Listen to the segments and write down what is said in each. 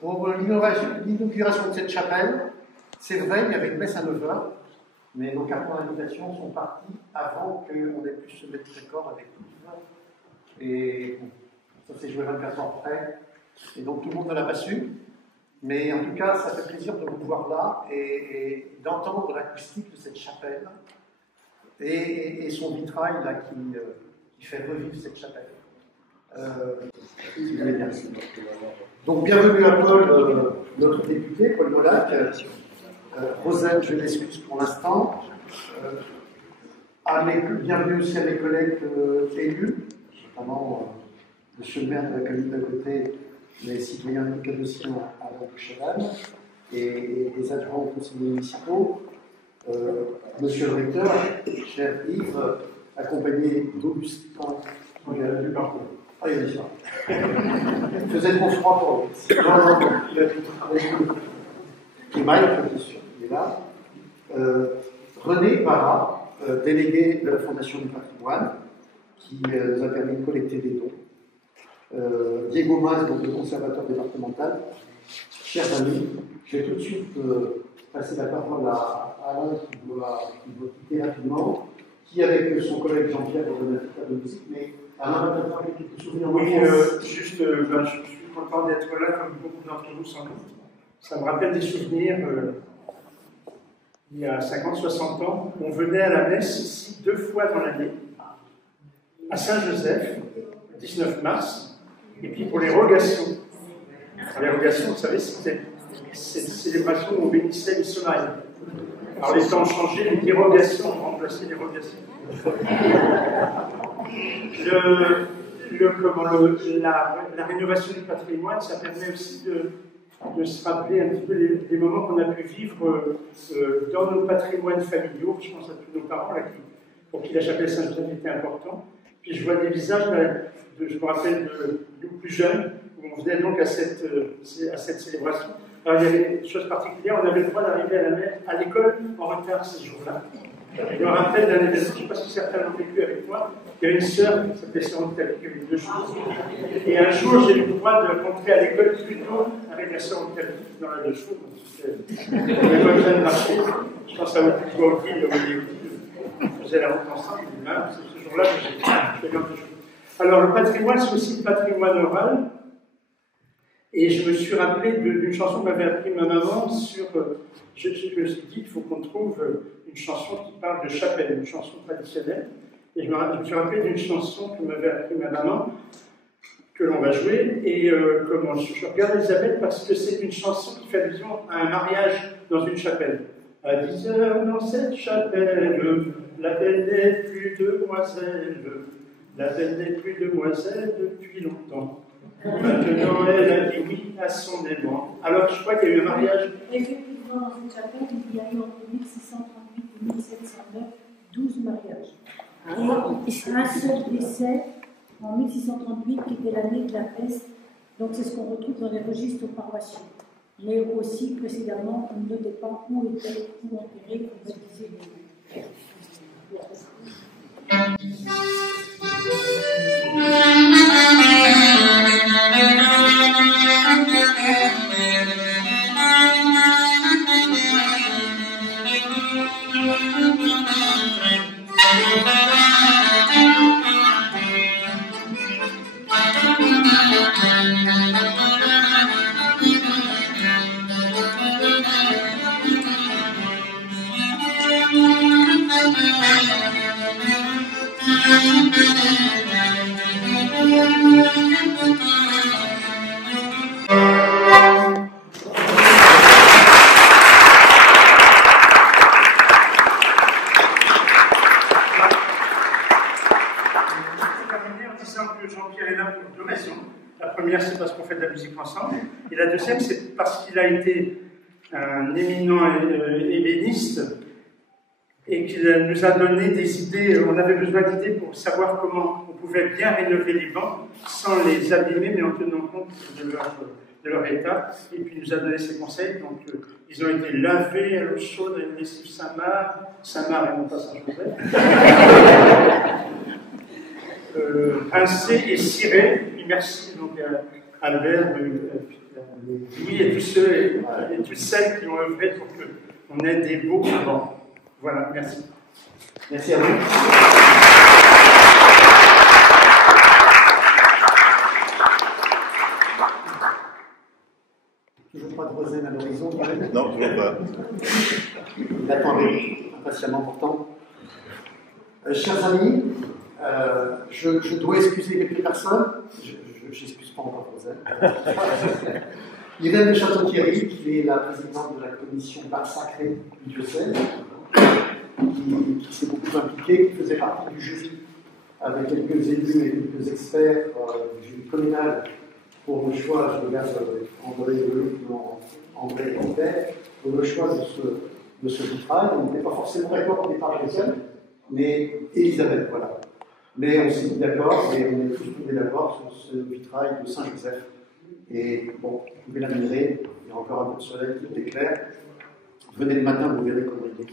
Pour l'inauguration de cette chapelle, c'est vrai, il y avait une messe à 9h, mais nos cartons d'invitation sont partis avant qu'on ait pu se mettre d'accord avec Yves. Et ça s'est joué 24 heures après, et donc tout le monde ne l'a pas su. Mais en tout cas, ça fait plaisir de vous voir là et d'entendre l'acoustique de cette chapelle et son vitrail là, qui fait revivre cette chapelle. Donc bienvenue à Paul, notre député, Paul Molac. Rosette, je m'excuse pour l'instant. Bienvenue aussi à mes collègues élus, notamment monsieur le maire de la commune d'à côté, les citoyens cadossiens à Cheval et les adjoints aux conseillers municipaux. Monsieur le recteur, cher Yves, accompagné d'Augustin. Il a vu partout. Ah, il a dit ça. Il faisait trop froid pour lui. Non, il a tout travaillé. Et Mike, bien sûr, il est là. René Barra, délégué de la Fondation du patrimoine, qui nous a permis de collecter des dons. Diego Mas, donc le conservateur départemental. Chers amis, je vais tout de suite passer la parole à Alain qui doit quitter rapidement, qui avec son collègue Jean-Pierre va donner un petit peu de musique, mais Alain va peut-être parler quelques souvenirs. Oui, je suis content d'être là, comme beaucoup d'entre vous sans doute. Ça me rappelle des souvenirs, il y a 50-60 ans, on venait à la messe ici 2 fois dans l'année, à Saint-Joseph, le 19 mars, et puis pour les rogations. Les rogations, vous savez, c'était cette célébration où on bénissait les semailles. Alors les temps ont changé, les dérogations ont remplacé les rogations. La rénovation du patrimoine, ça permet aussi de se rappeler un petit peu les moments qu'on a pu vivre dans nos patrimoines familiaux. Je pense à tous nos parents, là, pour qui la chapelle Saint-Joseph était important. Puis je vois des visages, je me rappelle de nous plus jeunes, où on venait donc à cette célébration. Alors il y avait une chose particulière, on avait le droit d'arriver à l'école en retard ces jours-là. Je me rappelle d'un événement, je ne sais pas si certains l'ont vécu avec moi, il y avait une sœur qui s'appelait Sœur Octavie, qui avait 2 jours. Et un jour, j'ai eu le droit de rentrer à l'école plus tôt avec la Sœur Octavie dans la 2 jours. On n'avait pas besoin de marcher. Je pense à Octavie, on faisait la route ensemble. C'est ce jour-là que j'ai fait 2 jours. Alors, le patrimoine, c'est aussi le patrimoine oral. Et je me suis rappelé d'une chanson que m'avait appris ma maman sur. Je me suis dit qu'il faut qu'on trouve une chanson qui parle de chapelle, une chanson traditionnelle. Et je me suis rappelé d'une chanson que m'avait appris ma maman, que l'on va jouer. Et je regarde Elisabeth parce que c'est une chanson qui fait allusion à un mariage dans une chapelle. À 10 heures dans cette chapelle, la belle n'est plus demoiselle. La belle n'est plus demoiselle depuis longtemps. Maintenant, elle a dit oui à son aimant. Alors, je crois qu'il y a eu un mariage. Effectivement, dans cette chapelle, il y a eu entre 1638 et 1709 12 mariages. Et un seul décès en 1638, qui était l'année de la peste. Donc, c'est ce qu'on retrouve dans les registres paroissiaux. Mais aussi, précédemment, on ne notait pas où enterré, on baptisait les. C'est parce qu'on fait de la musique ensemble. Et la deuxième, c'est parce qu'il a été un éminent ébéniste et qu'il nous a donné des idées. On avait besoin d'idées pour savoir comment on pouvait bien rénover les bancs sans les abîmer, mais en tenant compte de leur leur état, et puis il nous a donné ses conseils. Donc, ils ont été lavés à l'eau chaude à une lessive Saint-Marc et non pas Saint-Joseph, rincés et cirés. Et puis merci donc, à Albert, Louis et tous ceux et toutes celles qui ont œuvré pour qu'on ait des beaux avant. Voilà, merci. Merci à vous. Toujours pas de Rosen à l'horizon, quand même? Non, toujours pas. Il attend impatiemment pourtant. Chers amis, je dois excuser quelques personnes. Je n'excuse pas encore Rosen. Irène de Château-Thierry, qui est la présidente de la commission d'art sacré du diocèse, qui s'est beaucoup impliquée, qui faisait partie du jury avec quelques élus et quelques experts du jury communal pour le choix, je regarde André Robert, pour le choix de ce vitrail. On n'était pas forcément d'accord au départ avec elle, mais Elisabeth, voilà. Mais on s'est mis d'accord et on est tous tombés d'accord sur ce vitrail de Saint-Joseph. Et bon, vous pouvez l'admirer, il y a encore un peu de soleil, tout est clair. Venez le matin, vous verrez comment il est.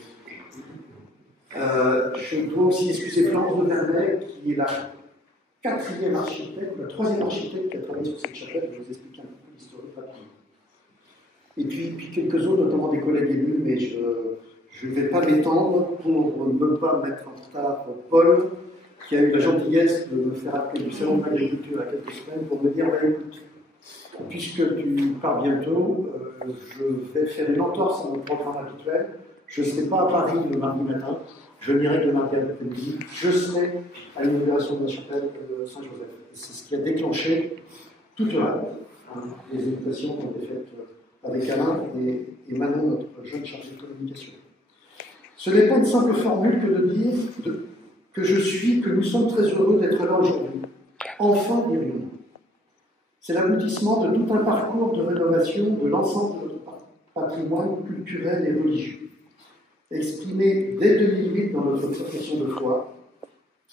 Je dois aussi excuser Florence de Vernet, qui est la quatrième architecte, la troisième architecte qui a travaillé sur cette chapelle. Je vais vous expliquer un peu l'historique rapidement. Et puis quelques autres, notamment des collègues élus, mais je ne vais pas m'étendre pour ne pas mettre en retard Paul, qui a eu la gentillesse de me faire appeler du salon de l'agriculture il y a quelques semaines pour me dire écoute, puisque tu pars bientôt, je vais faire une entorse à mon programme habituel. Je ne serai pas à Paris le mardi matin, je n'irai que le mardi après-midi. Je serai à l'inauguration de la chapelle Saint-Joseph. C'est ce qui a déclenché toute les invitations qui ont été faites avec Alain et Manon, notre jeune chargé de communication. Ce n'est pas une simple formule que de dire que nous sommes très heureux d'être là aujourd'hui. Enfin, dirions-nous. C'est l'aboutissement de tout un parcours de rénovation de l'ensemble de notre patrimoine culturel et religieux. Exprimé dès 2008 dans notre profession de foi,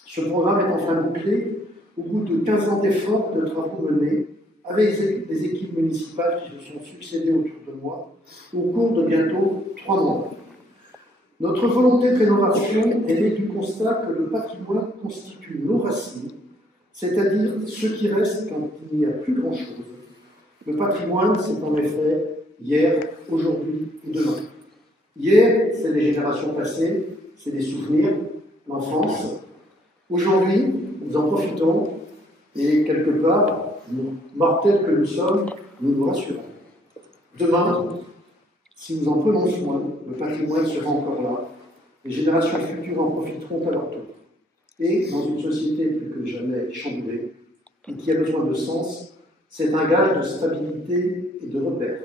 ce programme est enfin bouclé au bout de 15 ans d'efforts et de travaux menés avec des équipes municipales qui se sont succédées autour de moi au cours de bientôt 3 mois. Notre volonté de rénovation est née du constat que le patrimoine constitue nos racines, c'est-à-dire ce qui reste quand il n'y a plus grand-chose. Le patrimoine, c'est en effet hier, aujourd'hui et demain. Hier, c'est les générations passées, c'est des souvenirs, l'enfance. Aujourd'hui, nous en profitons et quelque part, nous, mortels que nous sommes, nous nous rassurons. Demain, si nous en prenons soin, le patrimoine sera encore là, les générations futures en profiteront à leur tour. Et dans une société plus que jamais chamboulée et qui a besoin de sens, c'est un gage de stabilité et de repère.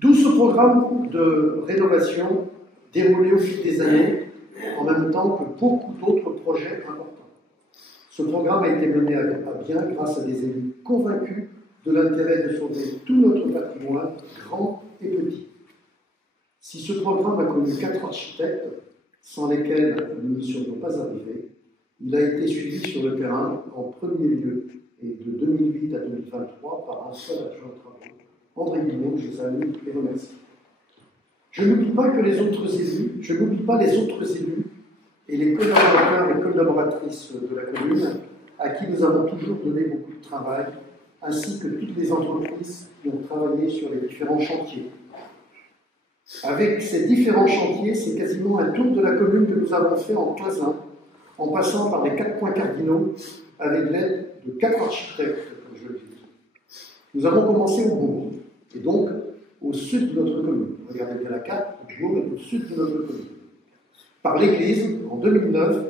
D'où ce programme de rénovation déroulé au fil des années, en même temps que beaucoup d'autres projets importants. Ce programme a été mené à bien grâce à des élus convaincus de l'intérêt de sauver tout notre patrimoine, grand et petit. Si ce programme a connu 4 architectes, sans lesquels nous ne serions pas arrivés, il a été suivi sur le terrain en premier lieu et de 2008 à 2023 par un seul adjoint de travaux. André Guillaume, je salue et remercie. Je n'oublie pas les autres élus et les collaborateurs et collaboratrices de la commune à qui nous avons toujours donné beaucoup de travail, ainsi que toutes les entreprises qui ont travaillé sur les différents chantiers. Avec ces différents chantiers, c'est quasiment un tour de la commune que nous avons fait en 15 ans, en passant par les 4 points cardinaux avec l'aide de 4 architectes, comme je le dis. Nous avons commencé au bourg, et donc au sud de notre commune. Regardez bien la carte, le bourg est au sud de notre commune. Par l'église, en 2009,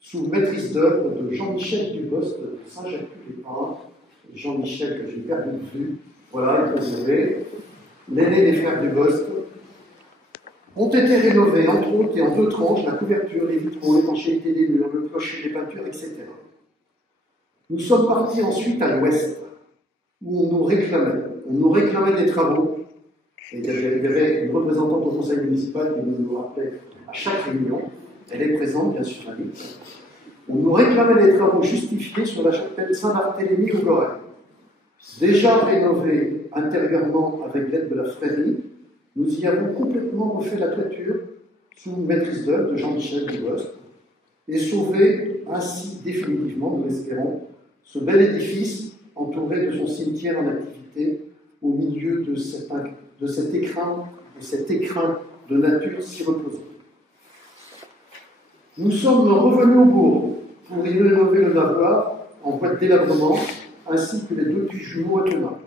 sous maîtrise d'œuvre de Jean-Michel Dubost de Saint-Jacques-les-Pins. Jean-Michel, que j'ai perdu de vue, voilà, il faut sauver. L'aîné des frères Dubost, ont été rénovés, entre autres, et en 2 tranches, la couverture, les vitraux, l'étanchéité des murs, le clocher, les peintures, etc. Nous sommes partis ensuite à l'ouest, où on nous réclamait des travaux. Et il y avait une représentante au conseil municipal qui nous rappelait à chaque réunion, elle est présente, bien sûr, à On nous réclamait des travaux justifiés sur la chapelle Saint-Barthélemy au Gorey. Déjà rénové intérieurement avec l'aide de la frérie, nous y avons complètement refait la toiture sous maîtrise d'œuvre de Jean-Michel Dubost et sauvé ainsi définitivement, nous l'espérons, ce bel édifice entouré de son cimetière en activité au milieu de cet écrin de nature si reposée. Nous sommes revenus au bourg pour y rénover le lavoir en boîte délabrement ainsi que les 2 petits jumeaux attenables.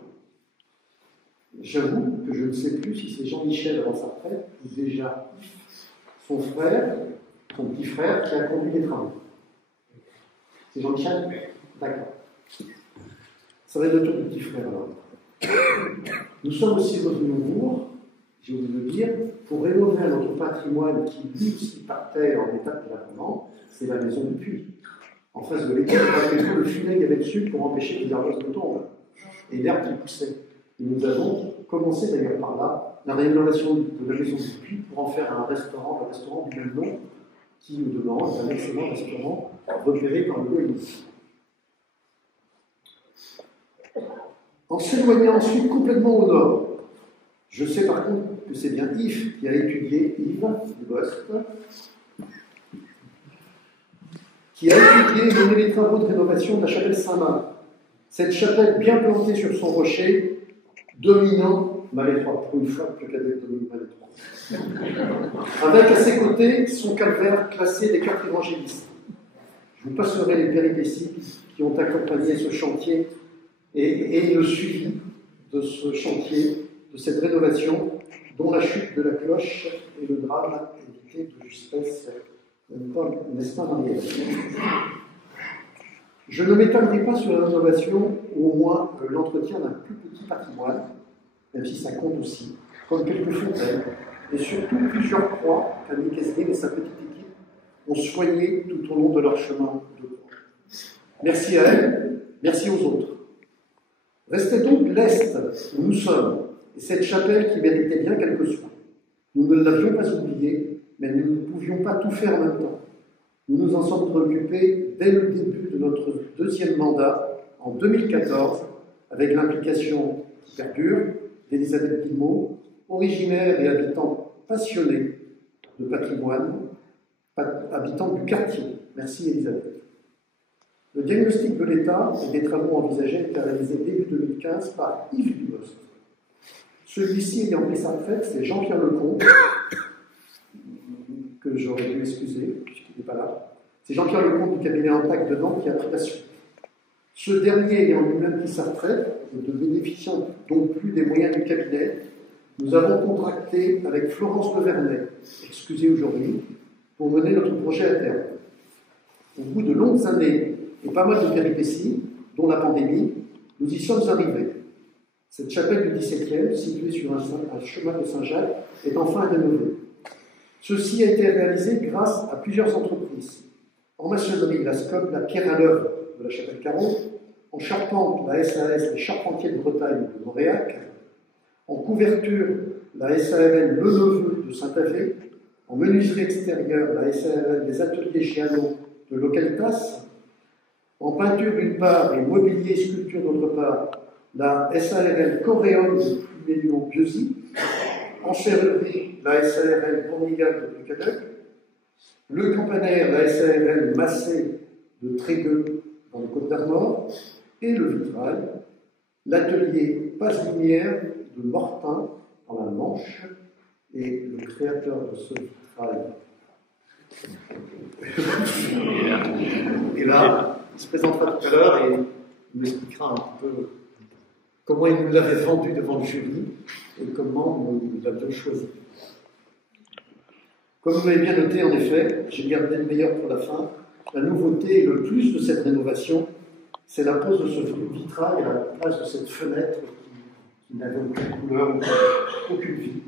J'avoue que je ne sais plus si c'est Jean-Michel avant sa retraite ou déjà son frère, son petit frère, qui a conduit les travaux. C'est Jean-Michel? D'accord. Ça va être le tour du petit frère alors. Nous sommes aussi revenus au bourg, j'ai oublié de le dire, pour rénover notre patrimoine qui lui aussi partait en état de délabrement, c'est la maison du puits. En face de l'école, le filet qu'il y avait dessus pour empêcher que les arbres ne tombent et l'herbe qui poussait. Et nous avons commencé d'ailleurs par là la rénovation de la maison du puits pour en faire un restaurant, le restaurant du même nom, qui au demeurant est un excellent restaurant repéré par le Loïs. En s'éloignant ensuite complètement au nord, je sais par contre que c'est bien Yves qui a étudié, Yves Dubost, qui a étudié et mené les travaux de rénovation de la chapelle Saint-Marc. Cette chapelle bien plantée sur son rocher, dominant Malétroit, pour une fois que le cadet domine Malétroit. Avec à ses côtés son calvaire classé des 4 évangélistes. Je vous passerai les péripéties qui ont accompagné ce chantier et le suivi de ce chantier, de cette rénovation, dont la chute de la cloche et le drame édité de justesse, n'est-ce pas, Marielle? Je ne m'étalerai pas sur la rénovation, ou au moins l'entretien d'un plus petit patrimoine, même si ça compte aussi, comme quelques fontaines, et surtout plusieurs croix qu'Annie Kesdin et sa petite équipe ont soignées tout au long de leur chemin de croix. Merci à elle, merci aux autres. Restait donc l'Est, où nous sommes, et cette chapelle qui méritait bien quelques soins. Nous ne l'avions pas oubliée, mais nous ne pouvions pas tout faire en même temps. Nous nous en sommes préoccupés dès le début de notre 2e mandat, en 2014, avec l'implication qui perdure d'Elisabeth Guillemot, originaire et habitant passionné de patrimoine, habitant du quartier. Merci Elisabeth. Le diagnostic de l'État et des travaux envisagés étaient réalisés début 2015 par Yves Dubost. Celui-ci ayant pris sa retraite, c'est Jean-Pierre Lecomte, que j'aurais dû excuser, puisqu'il n'est pas là. C'est Jean-Pierre Lecomte du cabinet Antac de Nantes qui a pris la suite. Ce dernier ayant lui-même pris sa retraite, et ne bénéficiant donc plus des moyens du cabinet, nous avons contracté avec Florence Levernay, excusée aujourd'hui, pour mener notre projet à terme. Au bout de longues années et pas mal de péripéties, dont la pandémie, nous y sommes arrivés. Cette chapelle du XVIIe, située sur un chemin de Saint-Jacques, est enfin rénovée. Ceci a été réalisé grâce à plusieurs entreprises. En maçonnerie, la SCOP, la pierre à l'œuvre de la chapelle Caron, en charpente, la SAS, les charpentiers de Bretagne de Montréal, en couverture, la SARL Le Neveu de Saint-Avé, en menuiserie extérieure, la SARL des ateliers Giano de Localitas, en peinture d'une part et mobilier et sculpture d'autre part, la SARL Coréum de Plumélion-Biosy, en serrurerie, la SARL Bournigal de Pucadec, le campanaire, la SARL Massé de Trégueux dans le Côte d'Armor, et le vitrail, l'atelier Passe-Lumière de Mortain dans la Manche, et le créateur de ce vitrail. Et là, il se présentera tout à l'heure et il nous expliquera un peu comment il nous l'avait vendu devant le jury et comment nous l'avions choisi. Comme vous l'avez bien noté, en effet, j'ai gardé le meilleur pour la fin. La nouveauté et le plus de cette rénovation, c'est la pose de ce vitrail à la place de cette fenêtre qui n'avait aucune couleur, aucune vie.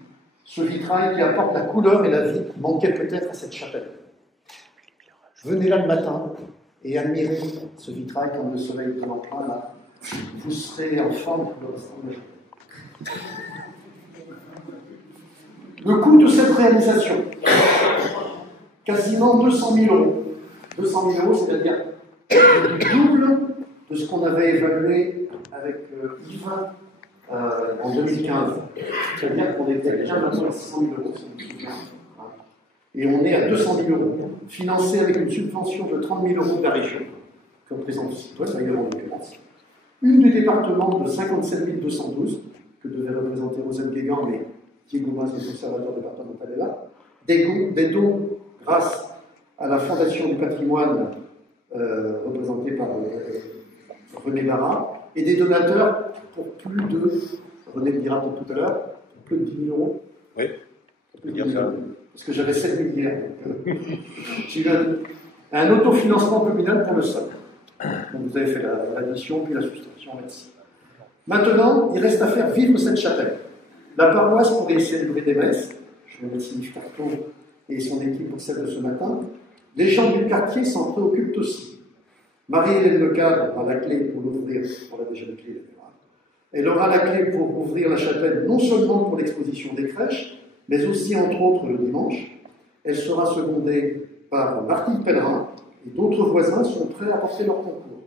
Ce vitrail qui apporte la couleur et la vie qui manquait peut-être à cette chapelle. Venez là le matin et admirez ce vitrail quand le soleil est en plein là. Vous serez en forme pour le restant de la journée. Le coût de cette réalisation, quasiment 200 000 euros. 200 000 euros, c'est-à-dire le double de ce qu'on avait évalué avec Yves en 2015. C'est-à-dire qu'on était déjà maintenant à 600 000 euros, si on me souvient. Et on est à 200 000 euros, financé avec une subvention de 30 000 euros de la région, que représente ici toi, ça y est en l'occurrence. Une du département de 57 212, que devait représenter Rosane Guégan, mais Diego Mas, le conservateur départemental, est là. Des dons grâce à la Fondation du patrimoine, représentée par René Barra, et des donateurs pour plus de, René le dira tout à l'heure, plus de 10 000 euros. Oui, on peut dire ça. Parce que j'avais 7 000 hier. J'ai eu un autofinancement communal pour le sol. Donc vous avez fait l'addition, puis la soustraction, merci. Maintenant, il reste à faire vivre cette chapelle. La paroisse pourrait y célébrer des messes. Je remercie Yves Carton et son équipe pour celle de ce matin. Les gens du quartier s'en préoccupent aussi. Marie-Hélène Lecadre aura la clé pour l'ouvrir. On a déjà la clé, d'ailleurs. Elle aura la clé pour ouvrir la chapelle, non seulement pour l'exposition des crèches, mais aussi, entre autres, le dimanche. Elle sera secondée par Martine Pellerin, et d'autres voisins sont prêts à apporter leur concours.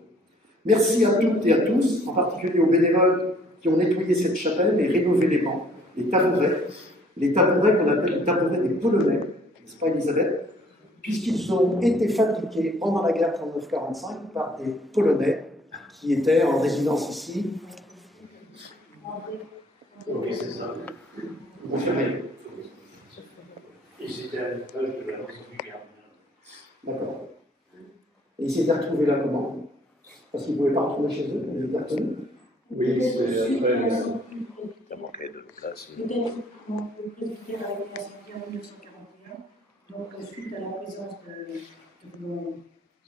Merci à toutes et à tous, en particulier aux bénévoles qui ont nettoyé cette chapelle et rénové les bancs, les tabourets qu'on appelle les tabourets des Polonais, n'est-ce pas Elisabeth, puisqu'ils ont été fabriqués pendant la guerre 39-45 par des Polonais qui étaient en résidence ici. Oui, c'est ça. Vous confirmez? Et c'était à l'étage de la maison du gardien. D'accord. Et ils s'étaient retrouvés là comment? Parce qu'ils ne pouvaient pas retourner chez eux, ils étaient retenus. Oui, c'est après. Ça manquait de place. Peut-être le presbytère a été institué en 1941, donc suite à la présence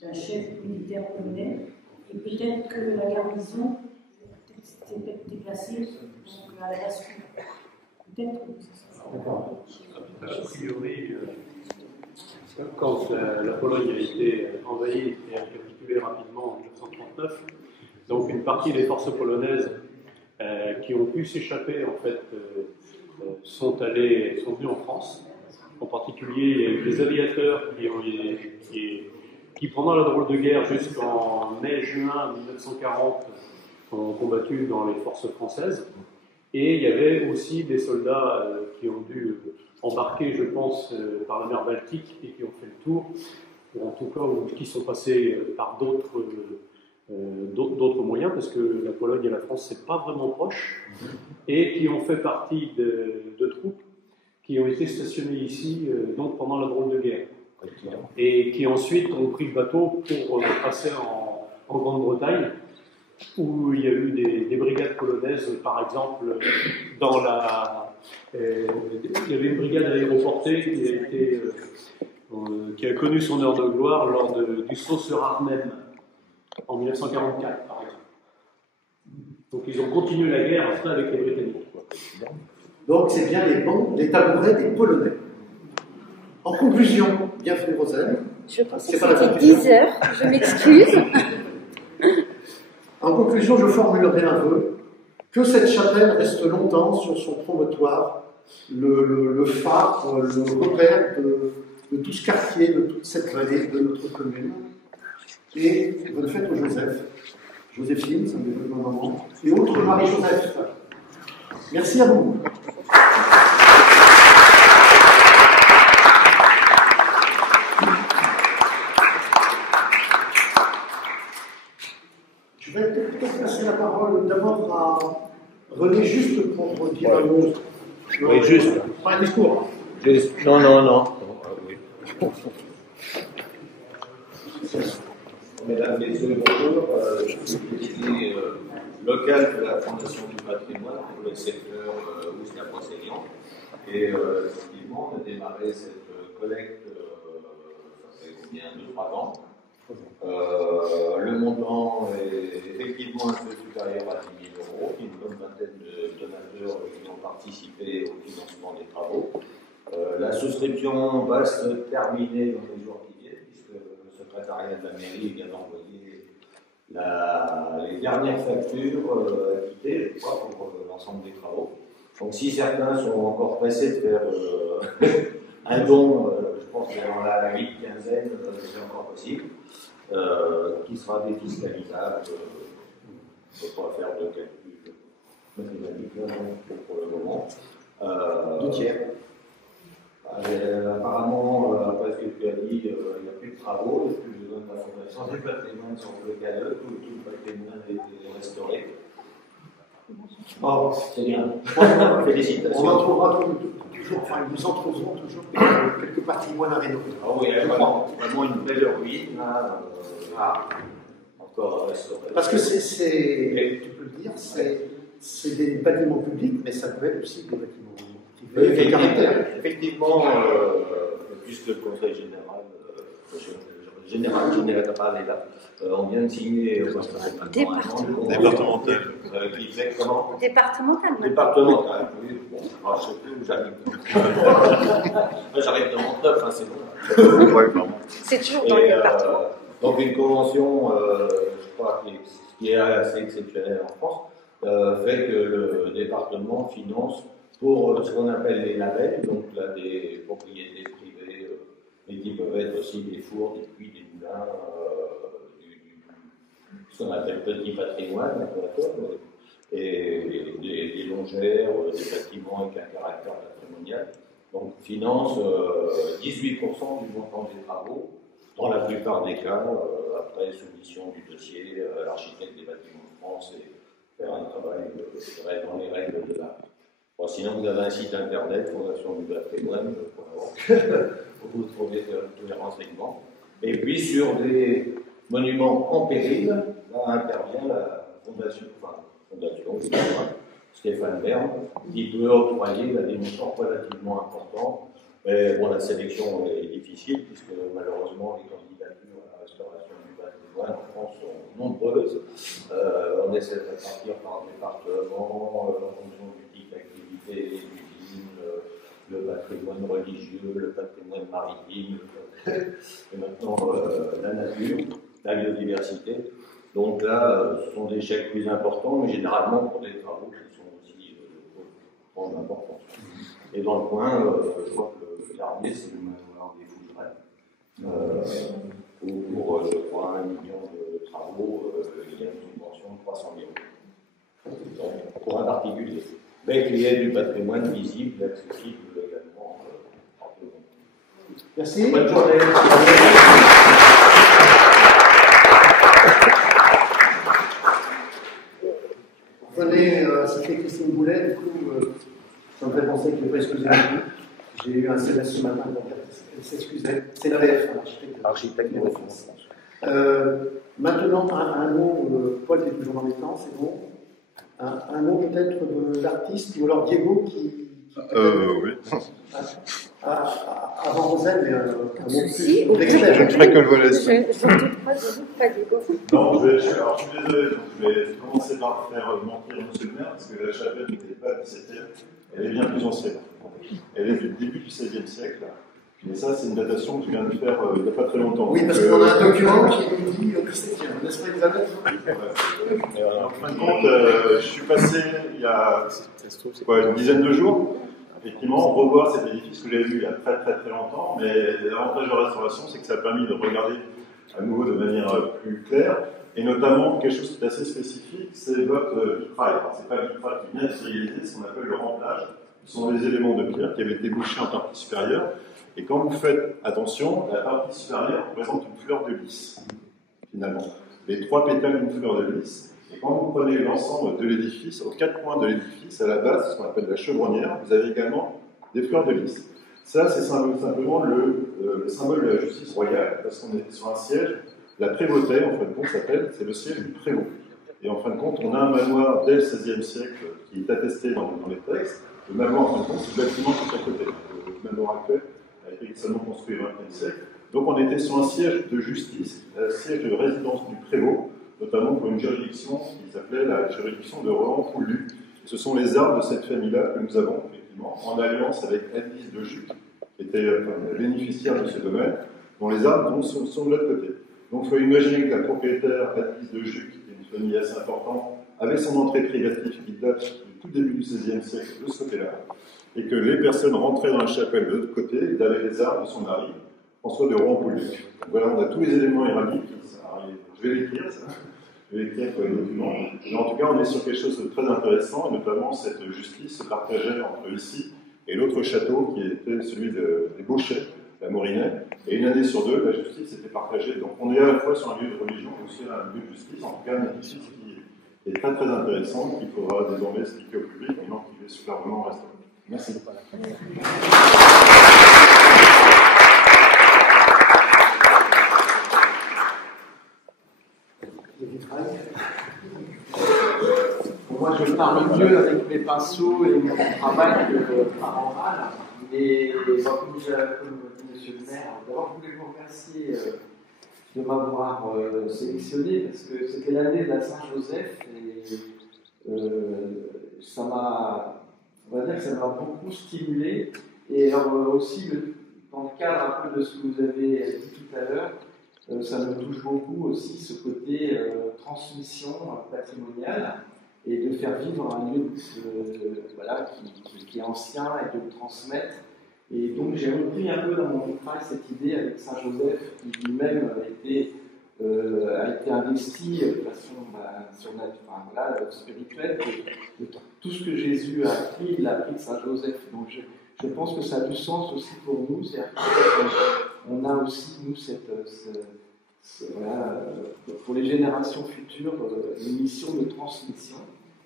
d'un chef militaire polonais, et peut-être que la garnison s'était peut-être déplacée à la suite. Peut-être que c'est ça. D'accord. A priori, quand la Pologne a été envahie et a capitulé rapidement en 1939, donc une partie des forces polonaises qui ont pu s'échapper en fait sont venues en France. En particulier, il y a eu des aviateurs qui pendant la drôle de guerre jusqu'en mai-juin 1940 ont combattu dans les forces françaises. Et il y avait aussi des soldats qui ont dû embarquer, je pense, par la mer Baltique et qui ont fait le tour, ou en tout cas qui sont passés par d'autres moyens, parce que la Pologne et la France, c'est pas vraiment proche, et qui ont fait partie de troupes qui ont été stationnées ici donc pendant la drôle de guerre, et qui ensuite ont pris le bateau pour passer en Grande-Bretagne, où il y a eu des brigades polonaises, par exemple, il y avait une brigade aéroportée qui a connu son heure de gloire lors du saut sur Arnhem en 1944, par exemple. Donc ils ont continué la guerre après avec les Britanniques. Donc c'est bien les tabourets des Polonais. En conclusion, bienvenue Rosane. Je pense que c'était 10 heures, je m'excuse. En conclusion, je formulerai un vœu, que cette chapelle reste longtemps sur son promontoire, le phare, le repère de tout ce quartier, de toute cette vallée, de notre commune. Et bonne fête au Joseph, Joséphine, ça me fait un moment, et autres Marie-Joseph. Merci à vous. Je vais peut-être passer la parole d'abord à René, juste pour dire un mot. Oui, juste. Pas un discours. Non. Oui. Mesdames, Messieurs, bonjour. Je suis délégué local de la Fondation du patrimoine pour le secteur Oustia-Procélian. Et effectivement, on a démarré cette collecte, ça fait bien 2-3 ans. Le montant est effectivement un peu supérieur à 10 000 euros. Il y a une bonne vingtaine de donateurs qui ont participé au financement des travaux. La souscription va se terminer dans les jours qui viennent, puisque le secrétariat de la mairie vient d'envoyer les dernières factures acquittées, je crois, pour l'ensemble des travaux. Donc si certains sont encore pressés de faire un don, je pense que dans la 8-15aine, c'est encore possible, qui sera défiscalisable. On ne peut pas faire de de calcul mathématique là, donc, pour le moment. 2 tiers. Apparemment, après ce que tu as dit, il n'y a plus de travaux, il n'y a plus besoin de la fondation du patrimoine sur le Canal, tout le patrimoine a été restauré. Oh, c'est bien. Félicitations. On en trouvera toujours, enfin, nous en trouverons toujours quelques patrimoines à rénover. Ah oui, il y a vraiment une belle ruine là. Encore à restaurer. Parce que tu peux le dire, c'est des bâtiments publics, mais ça peut être aussi des bâtiments privés. Effectivement, puisque le Conseil général est là, on vient de signer Départemental. Qui fait comment Départemental. Départemental, oui. Bon, je sais plus où j'arrive. J'arrive de Monteuf, hein, c'est bon. C'est toujours dans le département. Donc une convention, je crois, qui est assez exceptionnelle en France, fait que le département finance pour ce qu'on appelle les labels, donc là des propriétés privées, mais qui peuvent être aussi des fours, des puits, des moulins, ce qu'on appelle petit patrimoine, et des longères, des bâtiments avec un caractère patrimonial. Donc finance 18% du montant des travaux, dans la plupart des cas, après soumission du dossier à l'architecte des bâtiments de France et faire un travail dans les règles de l'art. Bon, sinon, vous avez un site internet, Fondation du patrimoine, où vous trouvez tous les renseignements. Et puis, sur des monuments en péril, là intervient la fondation Stéphane Bern, qui peut octroyer des montants relativement importants. Mais bon, la sélection est difficile, puisque malheureusement, les candidatures à la restauration du patrimoine en France sont nombreuses. On essaie de répartir par département, en fonction du type d'activité, le patrimoine religieux, le patrimoine maritime, et maintenant la nature, la biodiversité. Donc là, ce sont des chèques plus importants, mais généralement pour des travaux qui sont aussi importants. Et dans le coin, je crois que le dernier, c'est le manoir des Fougerets, où pour, je crois, 1 million de travaux, il y a une subvention de 300 000 €. Donc, pour un particulier. Mais qu'il y ait du patrimoine visible, accessible également. Merci. Bonne journée. Venez, c'était Christine Boulet, du coup, ça me fait penser qu'il ne faut pas excuser. J'ai eu un SMS ce matin, donc elle s'excusait. C'est l'ABF, l'architecte de France. Maintenant, un mot, Paul qui est toujours dans les temps, c'est bon. Un mot peut-être de l'artiste, ou alors Diego qui oui. Avant Roselle, mais un mot Si, plus d'expert. Je ne ferai que le volet. Je ne doute pas, Diego. Non, je suis désolé, je vais commencer par faire mentir monsieur le maire, parce que la chapelle n'était pas 17e, elle est bien plus ancienne. Elle est du début du 16e siècle, et ça, c'est une datation que je viens de faire il n'y a pas très longtemps. Oui, parce qu'on a un document qui nous dit 17e, n'est-ce pas, Elisabeth? En fin de compte, je suis passé il y a une dizaine de jours, effectivement, revoir cet édifice que j'avais vu il y a très longtemps, mais l'avantage de la restauration, c'est que ça a permis de regarder à nouveau de manière plus claire, et notamment quelque chose qui est assez spécifique, c'est votre vitrail. Alors, c'est pas le vitrail qui vient de se réaliser, c'est ce qu'on appelle le remplage. Ce sont des éléments de pierre qui avaient été bouchés en partie supérieure, et quand vous faites attention, la partie supérieure représente une fleur de lys, finalement. Les 3 pétales d'une fleur de lys. Et quand vous prenez l'ensemble de l'édifice, aux 4 coins de l'édifice, à la base, ce qu'on appelle la chevronnière, vous avez également des fleurs de lys. Ça, c'est simplement le symbole de la justice royale, parce qu'on est sur un siège. La prévôté, en fin de compte, s'appelle, c'est le siège du prévôt. Et en fin de compte, on a un manoir dès le XVIe siècle qui est attesté dans les textes. Le manoir, en fin de compte, c'est le bâtiment qui est à côté. Le manoir actuel a été seulement construit au XXe siècle. Donc on était sur un siège de justice, un siège de résidence du prévôt, notamment pour une juridiction qui s'appelait la juridiction de Rohan-Poulu. Ce sont les arbres de cette famille-là que nous avons, effectivement, en alliance avec Adelise de Juc, qui était bénéficiaire de ce domaine, dont les arbres sont de l'autre côté. Donc il faut imaginer que la propriétaire Adelise de Juc, qui est une famille assez importante, avait son entrée privative qui date du tout début du XVIe siècle de ce côté-là, et que les personnes rentraient dans la chapelle de l'autre côté, et avaient les arbres de son mari, François de Rohan-Poulu. Voilà, on a tous les éléments héraldiques. Je vais l'écrire, ça. je vais écrire pour les documents. Mais en tout cas, on est sur quelque chose de très intéressant, et notamment cette justice se partageait entre ici et l'autre château qui était celui des Beauchais, la Morinais. Et une année sur deux, la justice était partagée. Donc on est à la fois sur un lieu de religion et aussi un lieu de justice, en tout cas un édifice qui est très très intéressant, qu'il faudra désormais expliquer au public, maintenant qu'il est superbement restauré. Merci. Moi, je parle mieux avec mes pinceaux et mon travail que par oral. Et comme dit monsieur le maire, d'abord, je voulais vous remercier de m'avoir sélectionné parce que c'était l'année de la Saint-Joseph et ça m'a, on va dire que ça m'a beaucoup stimulé. Et aussi, dans le cadre un peu de ce que vous avez dit tout à l'heure, ça me touche beaucoup aussi ce côté transmission patrimoniale et de faire vivre un lieu voilà, qui est ancien et de le transmettre. Et donc j'ai repris un peu dans mon travail cette idée avec Saint-Joseph qui lui-même a été investi de façon spirituelle de tout ce que Jésus a appris, il a appris de Saint-Joseph. Donc je pense que ça a du sens aussi pour nous, c'est-à-dire qu'on a aussi nous voilà, pour les générations futures une mission de transmission.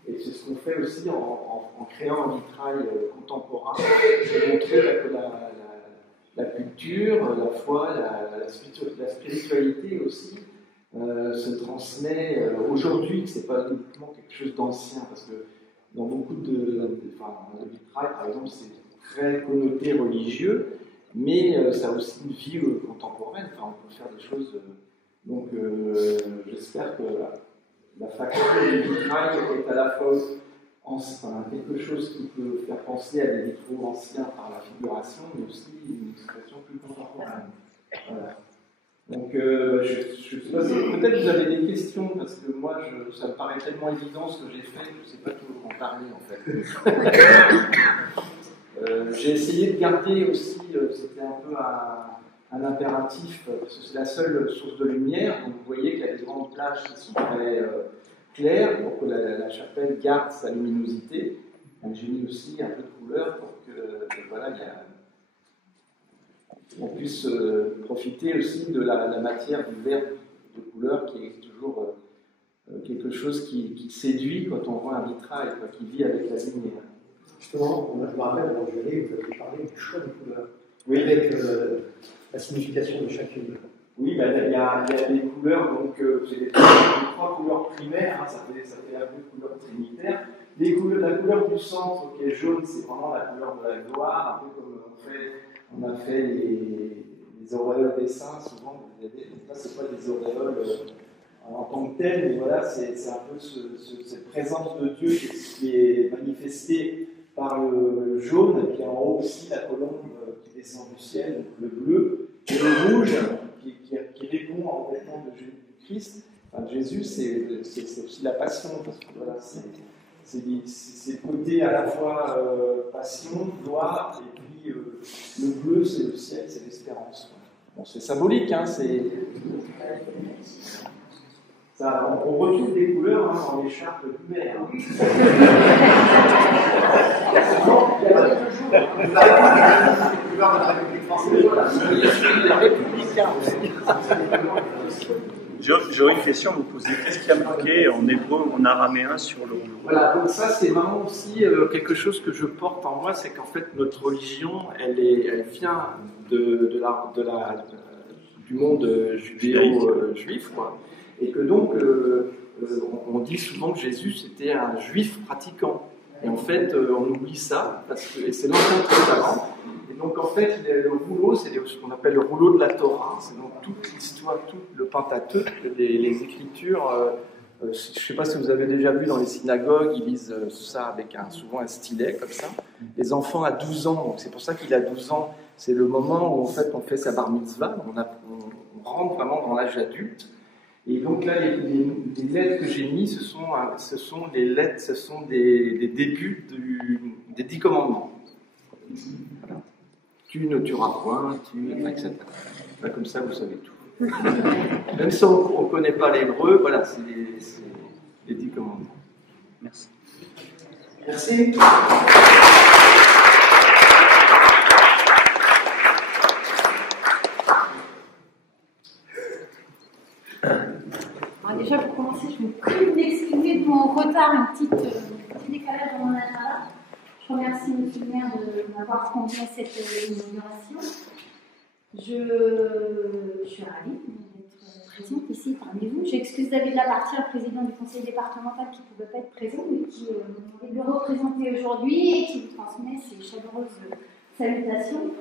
Et c'est ce qu'on fait aussi en créant un vitrail contemporain, pour montrer que la culture, la foi, la spiritualité aussi se transmet aujourd'hui. C'est pas uniquement quelque chose d'ancien, parce que dans beaucoup de vitrail, par exemple, c'est très connoté religieux, mais ça a aussi une vie contemporaine. Enfin, on peut faire des choses. Donc, j'espère que la facture du vitrail est à la fois quelque chose qui peut faire penser à des vitraux anciens par la figuration, mais aussi une expression plus contemporaine. Voilà. Donc, je sais pas si peut-être vous avez des questions, parce que moi, ça me paraît tellement évident ce que j'ai fait, je ne sais pas tout en parler en fait. J'ai essayé de garder aussi, c'était un peu un impératif, parce que c'est la seule source de lumière, donc vous voyez qu'il y a des grandes plages qui sont très claires pour que la chapelle garde sa luminosité. J'ai mis aussi un peu de couleur pour que voilà, on puisse profiter aussi de la matière du vert de couleur qui est toujours quelque chose qui séduit quand on voit un vitrail, qui vit avec la lumière. Justement, je me rappelle, quand vous avez parlé du choix des couleurs, oui, avec la signification de chacune. Oui, ben, il y a des couleurs, donc j'ai les trois couleurs primaires, hein, ça fait un peu couleur trinitaire. La couleur du centre qui est jaune, c'est vraiment la couleur de la gloire, un peu comme on a fait les auréoles des saints, souvent, ça c'est pas des auréoles en tant que telles, mais voilà, c'est un peu cette présence de Dieu qui est manifestée par le jaune, qui est en haut aussi la colombe qui descend du ciel, donc le bleu, et le rouge qui répond en vêtements de Jésus-Christ. Enfin, Jésus, c'est aussi la passion, parce que voilà, c'est le côté à la fois passion, gloire, et puis le bleu, c'est le ciel, c'est l'espérance. Bon, c'est symbolique, hein, ça, on retrouve des couleurs hein, dans l'écharpe du maire. Hein. J'aurais une question à vous poser. Qu'est-ce qui a marqué en hébreu ou en araméen sur le rouleau? Voilà, donc ça c'est vraiment aussi quelque chose que je porte en moi, c'est qu'en fait notre religion, elle vient du monde judéo-juif, quoi. Et que donc on dit souvent que Jésus c'était un juif pratiquant. Et en fait, on oublie ça, et c'est l'Ancien Testament. Et donc, en fait, le rouleau, c'est ce qu'on appelle le rouleau de la Torah. C'est donc toute l'histoire, tout le Pentateuque, les Écritures. Je ne sais pas si vous avez déjà vu dans les synagogues, ils lisent ça avec souvent un stylet, comme ça. Les enfants à 12 ans, donc c'est pour ça qu'il a 12 ans, c'est le moment où en fait, on fait sa bar mitzvah, on rentre vraiment dans l'âge adulte. Et donc là, les lettres que j'ai mises, ce sont des lettres, ce sont des débuts des 10 commandements. Voilà. Tu ne tueras point, etc. Là, comme ça, vous savez tout. Même si on ne connaît pas l'hébreu, voilà, c'est les 10 commandements. Merci. Merci. Alors déjà, pour commencer, je me prie de m'excuser de mon retard, un petit décalage dans mon agenda. Je remercie M. le maire de m'avoir convié à cette inauguration. Je suis ravie d'être présente ici parmi vous. J'excuse David Lapartière, président du conseil départemental, qui ne pouvait pas être présent, mais qui m'a demandé de le représenter aujourd'hui et qui vous transmet ses chaleureuses salutations.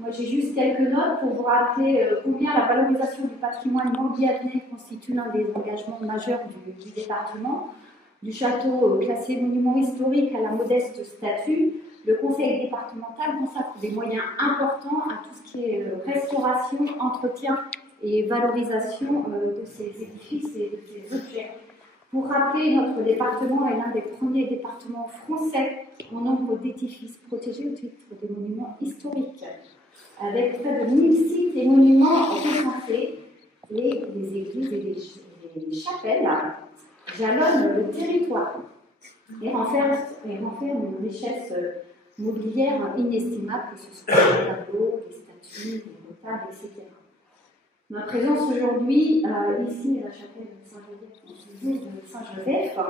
Moi, j'ai juste quelques notes pour vous rappeler combien la valorisation du patrimoine morbihanais constitue l'un des engagements majeurs du département. Du château classé monument historique à la modeste statue, le conseil départemental consacre des moyens importants à tout ce qui est restauration, entretien et valorisation de ces édifices et de ces objets. Pour rappeler, notre département est l'un des premiers départements français en nombre d'édifices protégés au titre des monuments historiques, avec près de 1000 sites et monuments recensés, et des églises et des chapelles jalonnent le territoire et renferment une richesse mobilière inestimable, que ce soit les tableaux, les statues, les notables, etc. Ma présence aujourd'hui, ici à la chapelle de Saint-Joseph, à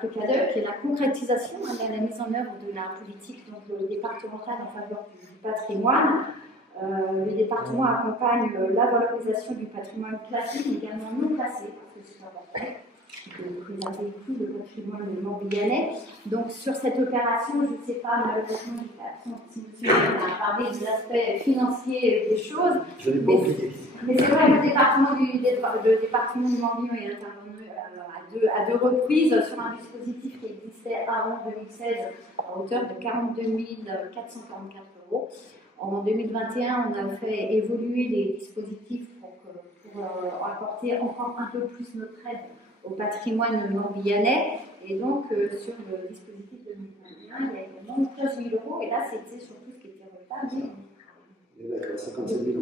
Plecadeux, qui est la concrétisation de la mise en œuvre de la politique départementale en faveur du patrimoine. Le département accompagne la valorisation du patrimoine classé, mais également non classé, parce que c'est important de préserver tout le patrimoine morbihanais. Donc sur cette opération, je ne sais pas, malheureusement, si M. a parlé des aspects financiers des choses. Je n'ai pas oublié. Mais c'est vrai, le département du Morbihan est intervenu à deux reprises sur un dispositif qui existait avant 2016 à hauteur de 42 444 €. En 2021, on a fait évoluer les dispositifs pour apporter encore un peu plus notre aide au patrimoine morbihanais. Et donc, sur le dispositif 2021, il y a également 15 000 €. Et là, c'était surtout ce qui était retard. D'accord, 57 000 €.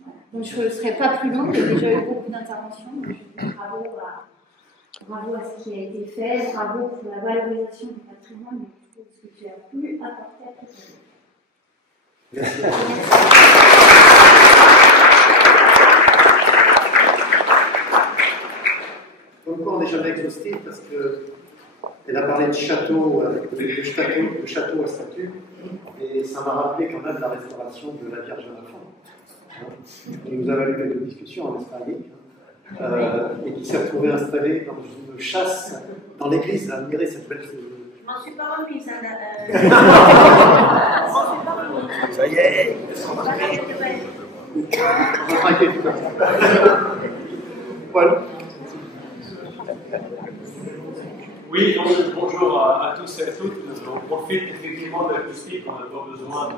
Voilà. Donc, je ne serai pas plus longue. Il y a déjà eu beaucoup d'interventions. Donc, je dis bravo à ce qui a été fait. Bravo pour la valorisation du patrimoine et tout ce que tu as pu apporter à tout ça. Comme quoi, on n'est jamais exhaustif parce qu'elle a parlé de château, avec le château à statue, et ça m'a rappelé quand même la restauration de la Vierge à l'Enfant, qui nous a valu quelques discussions en Espagne, et qui s'est retrouvée installée dans une chasse dans l'église. Admirez cette belle. Je m'en suis pas remise. Ça y est. Voilà. Oui, donc bonjour à tous et à toutes. On profite effectivement de l'acoustique, on n'a pas besoin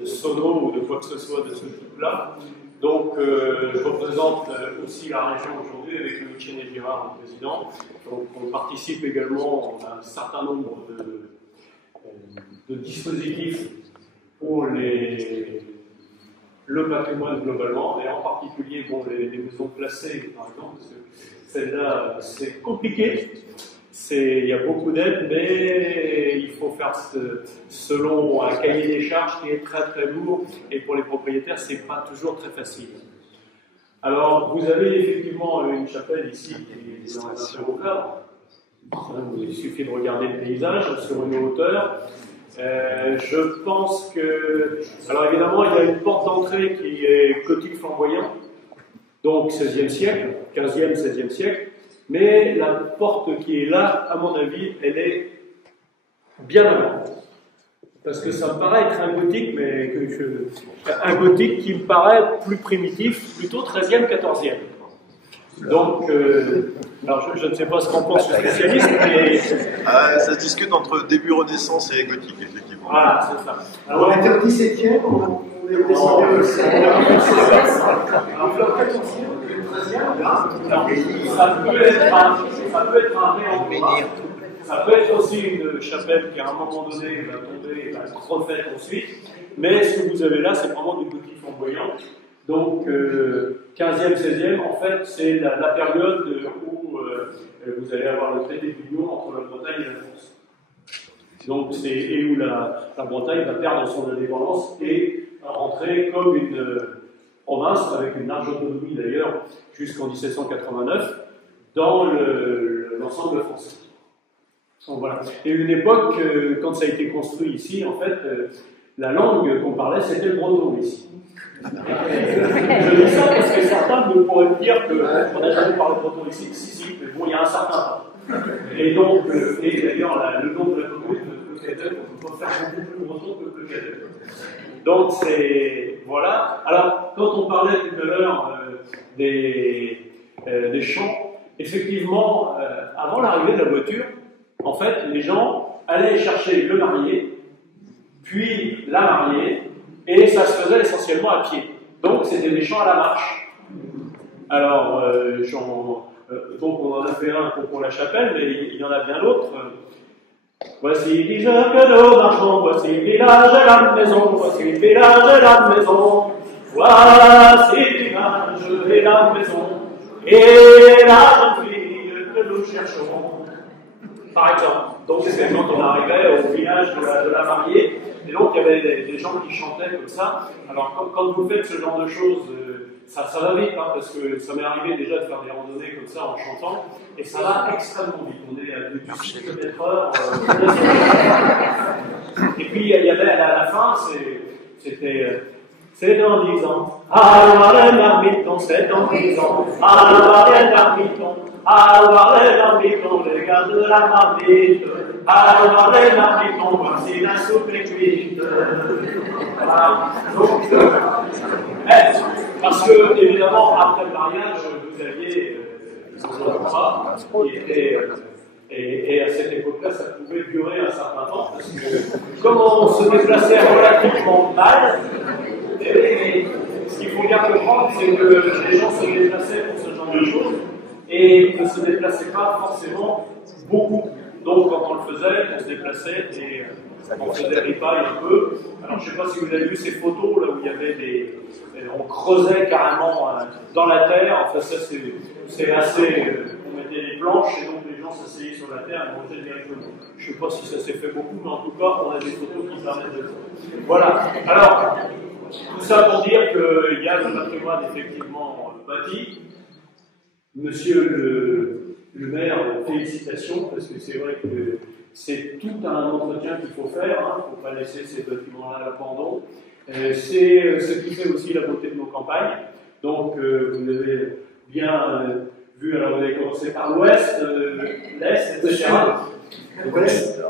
de sono ou de quoi que ce soit de ce type-là. Donc, je représente aussi la région aujourd'hui avec Louis Girard, le président. Donc, on participe également à un certain nombre de dispositifs pour le patrimoine globalement, et en particulier les maisons classées, par exemple, parce que celle-là, c'est compliqué. Il y a beaucoup d'aides, mais il faut faire selon un cahier des charges qui est très très lourd, et pour les propriétaires, c'est pas toujours très facile. Alors, vous avez effectivement une chapelle ici qui est dans un second cadre. Il suffit de regarder le paysage sur une hauteur. Je pense que... Alors évidemment, il y a une porte d'entrée qui est gothique flamboyant, donc 16e siècle, 15e, 16e siècle. Mais la porte qui est là, à mon avis, elle est bien avant. Parce que ça me paraît être un gothique, mais un gothique qui me paraît plus primitif, plutôt 13e, 14e. Donc, alors je ne sais pas ce qu'en pense le spécialiste, mais... ça se discute entre début Renaissance et gothique, effectivement. Voilà, c'est ça. Alors, on était au 17e, on est descendu au 16e. Ça peut être un réemploi. Ça peut être aussi une chapelle qui, à un moment donné, va tomber et va être refaite ensuite. Mais ce que vous avez là, c'est vraiment du gothique flamboyant. Donc, 15e, 16e, en fait, c'est la période où vous allez avoir le traité d'union entre la Bretagne et la France. Donc, et où la Bretagne va perdre son indépendance et rentrer comme une province, avec une large autonomie d'ailleurs, jusqu'en 1789, dans l'ensemble français. Donc, voilà. Et une époque, quand ça a été construit ici, en fait, la langue qu'on parlait, c'était le breton ici. Je dis ça parce que certains me pourraient me dire qu'on n'a jamais parlé breton ici. Si, mais bon, il y a un certain temps. Et donc, et d'ailleurs, le nom de la commune, le Cadel, on peut faire beaucoup plus breton que le Cadel. Donc, c'est. Voilà. Alors, quand on parlait tout à l'heure des chants, effectivement, avant l'arrivée de la voiture, en fait, les gens allaient chercher le marié, puis la mariée, et ça se faisait essentiellement à pied. Donc, c'était des chants à la marche. Alors, donc on en a fait un pour la chapelle, mais il y en a bien d'autres. Voici 10 heures que nous marchons, voici le village et la maison, voici le village et la maison, voici le village et la maison, et la jeune fille que nous cherchons. Par exemple. Donc, c'était quand on arrivait au village de la mariée, et donc il y avait des gens qui chantaient comme ça. Alors, quand vous faites ce genre de choses, ça va vite, hein, parce que ça m'est arrivé déjà de faire des randonnées comme ça en chantant, et ça va extrêmement vite. On est à 6 km/h. Et puis, il y avait à la fin, c'était. C'est dans 10 ans. Alors, les marmitons, c'est dans 10 ans. Alors, les marmitons. Alors, les marmitons, les gars de la marmite. Alors, les marmitons, voici la soupe est cuite. Voilà. Donc, parce que, évidemment, après le mariage, vous aviez les enfants qui étaient. Et à cette époque-là, ça pouvait durer un certain temps, parce que, comme on se déplaçait relativement mal, et ce qu'il faut bien comprendre, c'est que les gens se déplaçaient pour ce genre de choses et ne se déplaçaient pas forcément beaucoup. Donc, quand on le faisait, on se déplaçait et on faisait des pailles un peu. Alors, je ne sais pas si vous avez vu ces photos là où il y avait on creusait carrément dans la terre. Enfin, ça, c'est assez. On mettait des planches et donc les gens s'asseyaient sur la terre et mangeaient directement. Je ne sais pas si ça s'est fait beaucoup, mais en tout cas, on a des photos qui permettent de le faire. Voilà. Alors. Tout ça pour dire qu'il y a le patrimoine effectivement bâti. Monsieur le maire, félicitations, parce que c'est vrai que c'est tout un entretien qu'il faut faire, il ne faut pas laisser ces bâtiments-là à l'abandon. C'est ce qui fait aussi la beauté de nos campagnes. Donc, vous avez bien vu, alors vous avez commencé par l'ouest, l'est, etc. L'ouest.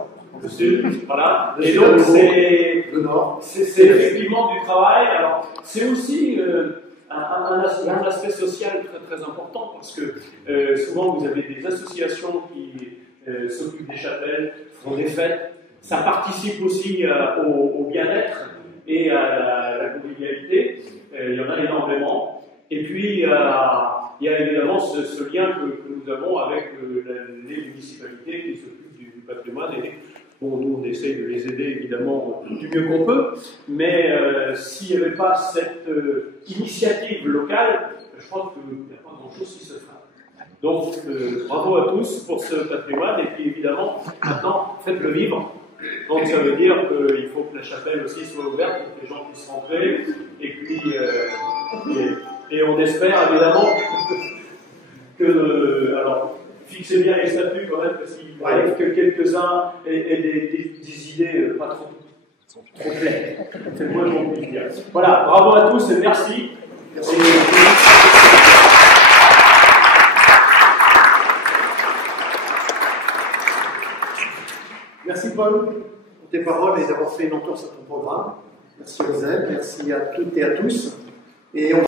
Le sud, voilà. Et donc, c'est le nord. C'est effectivement du travail. Alors, c'est aussi un aspect social très, très important parce que souvent, vous avez des associations qui s'occupent des chapelles, font des fêtes. Ça participe aussi au bien-être et à la convivialité. Il y en a énormément. Et puis, il y a évidemment ce lien que nous avons avec les municipalités qui s'occupent du patrimoine. Et bon, nous, on essaye de les aider, évidemment, du mieux qu'on peut, mais s'il n'y avait pas cette initiative locale, je crois qu'il n'y a pas grand-chose qui se fera. Donc, bravo à tous pour ce patrimoine, et puis évidemment, maintenant, faites-le vivre. Donc, ça veut dire qu'il faut que la chapelle aussi soit ouverte pour que les gens puissent rentrer, et puis, et on espère, évidemment, que, alors, fixez bien les statuts quand même, parce qu'il arrive que quelques-uns aient des idées pas trop claires. C'est le moins qu'on puisse dire. Voilà, bravo à tous et merci. Merci. Merci Paul pour tes paroles et d'avoir fait une entorse à ton programme. Merci Joseph, merci à toutes et à tous. Et on